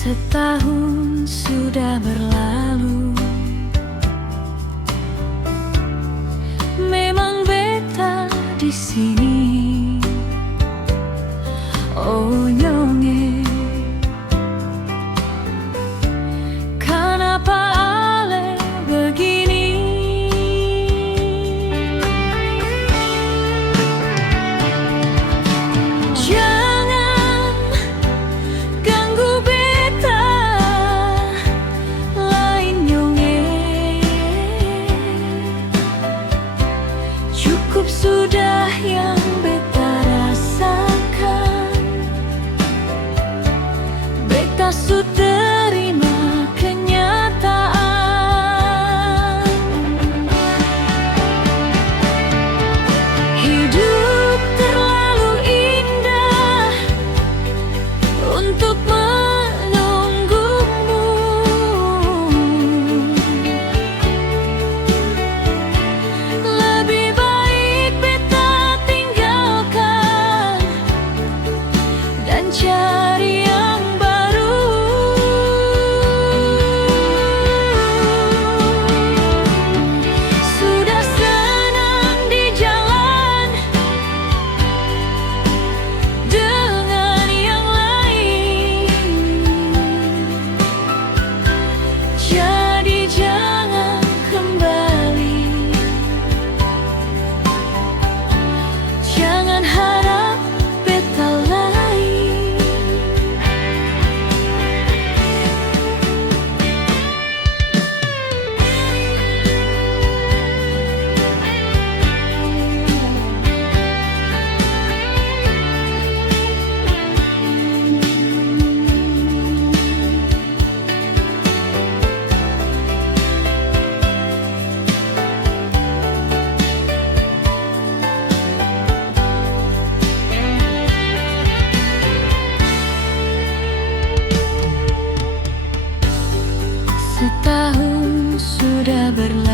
Setahun sudah berlalu, memang beta di sini. Oh nyonge, kenapa ale begini? Jangan ganggu beta, lain nyonge. Cukup sudah yang beta rasakan. Beta su terima kenyataan. Hidup terlalu indah untuk menunggumu. Lebih baik beta tinggalkan dan cari yang baru. Sudah senang di jalan dengan yang lain, jadi jangan kembali. Jangan harap beta lain. Setahun sudah berlalu,